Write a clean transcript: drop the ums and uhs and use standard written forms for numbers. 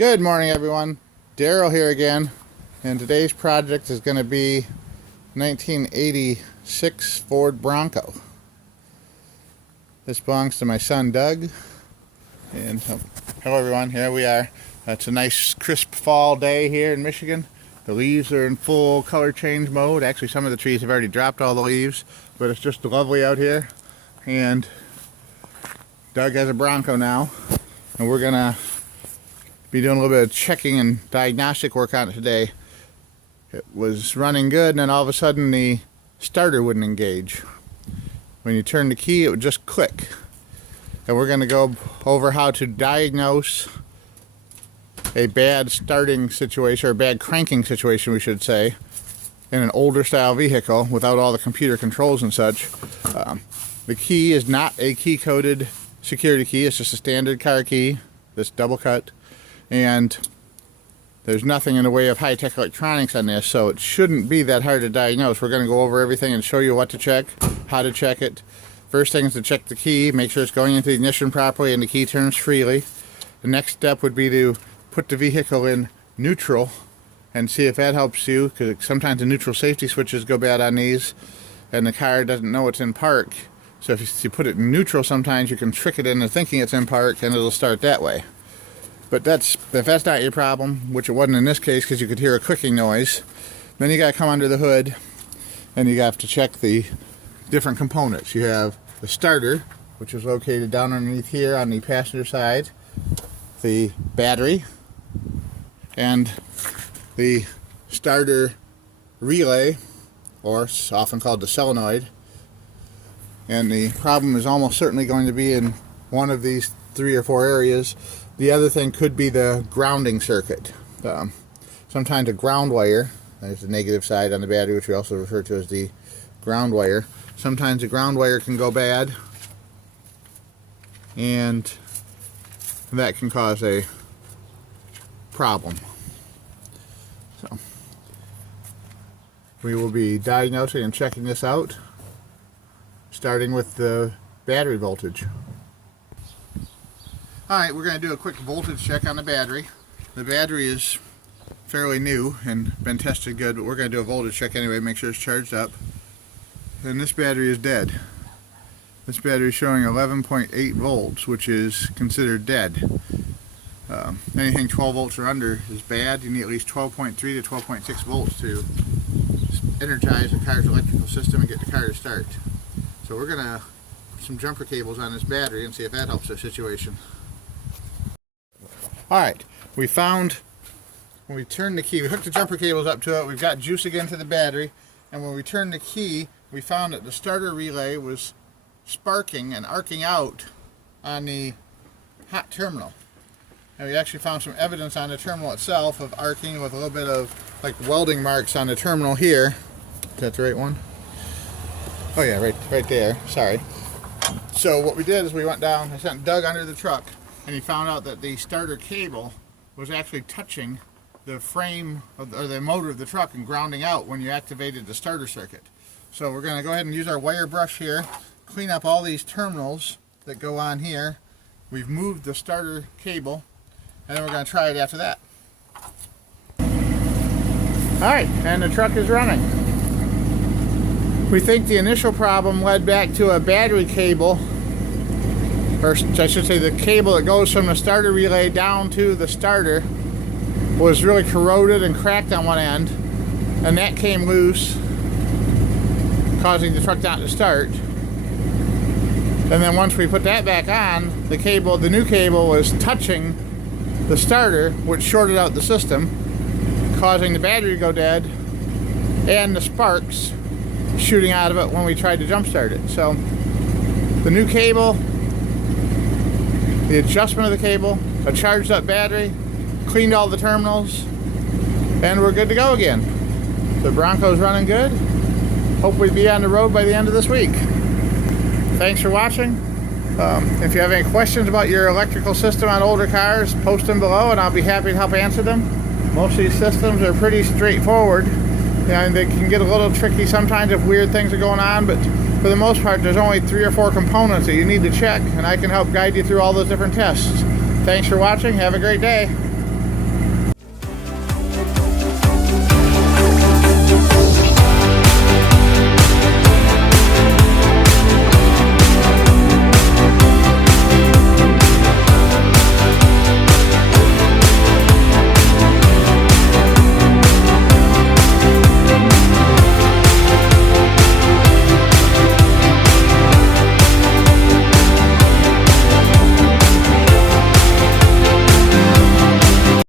Good morning, everyone. Daryl here again, and today's project is going to be 1986 Ford Bronco. This belongs to my son Doug. And hello everyone, here we are. It's a nice crisp fall day here in Michigan. The leaves are in full color change mode. Actually, some of the trees have already dropped all the leaves, but it's just lovely out here. And Doug has a Bronco now, and we're gonna be doing a little bit of checking and diagnostic work on it today. It was running good, and then all of a sudden the starter wouldn't engage. When you turn the key, it would just click. And we're going to go over how to diagnose a bad starting situation, or a bad cranking situation, we should say, in an older style vehicle without all the computer controls and such. The key is not a key-coded security key. It's just a standard car key that's double cut. And there's nothing in the way of high-tech electronics on this, so it shouldn't be that hard to diagnose. We're going to go over everything and show you what to check, how to check it. First thing is to check the key, make sure it's going into the ignition properly and the key turns freely. The next step would be to put the vehicle in neutral and see if that helps you, because sometimes the neutral safety switches go bad on these and the car doesn't know it's in park. So if you put it in neutral, sometimes you can trick it into thinking it's in park and it'll start that way. But if that's not your problem, which it wasn't in this case because you could hear a clicking noise, then you got to come under the hood and you have to check the different components. You have the starter, which is located down underneath here on the passenger side, the battery, and the starter relay, or it's often called the solenoid. And the problem is almost certainly going to be in one of these 3 or 4 areas. The other thing could be the grounding circuit. Sometimes a ground wire, there's the negative side on the battery, which we also refer to as the ground wire. Sometimes the ground wire can go bad, and that can cause a problem. So we will be diagnosing and checking this out, starting with the battery voltage. Alright, we're going to do a quick voltage check on the battery. The battery is fairly new and been tested good, but we're going to do a voltage check anyway, make sure it's charged up. And this battery is dead. This battery is showing 11.8 volts, which is considered dead. Anything 12 volts or under is bad. You need at least 12.3 to 12.6 volts to energize the car's electrical system and get the car to start. So we're going to put some jumper cables on this battery and see if that helps the situation. Alright, we found, when we turn the key, we hooked the jumper cables up to it, we've got juice again to the battery, and when we turned the key, we found that the starter relay was sparking and arcing out on the hot terminal. And we actually found some evidence on the terminal itself of arcing with a little bit of like welding marks on the terminal here. Is that the right one? Oh yeah, right there, sorry. So what we did is we went down, I sent Doug under the truck, and he found out that the starter cable was actually touching the frame or the motor of the truck and grounding out when you activated the starter circuit. So we're going to go ahead and use our wire brush here, clean up all these terminals that go on here. We've moved the starter cable, and then we're going to try it after that. Alright, and the truck is running. We think the initial problem led back to a battery cable, or I should say the cable that goes from the starter relay down to the starter was really corroded and cracked on one end, and that came loose, causing the truck not to start. And then once we put that back on, the new cable was touching the starter, which shorted out the system, causing the battery to go dead and the sparks shooting out of it when we tried to jump start it. So the new cable, the adjustment of the cable, a charged up battery, cleaned all the terminals, and we're good to go again. The Bronco's running good. Hope we'll be on the road by the end of this week. Thanks for watching. If you have any questions about your electrical system on older cars, post them below and I'll be happy to help answer them. Most of these systems are pretty straightforward, and they can get a little tricky sometimes if weird things are going on, but for the most part there's only 3 or 4 components that you need to check, and I can help guide you through all those different tests. Thanks for watching. Have a great day.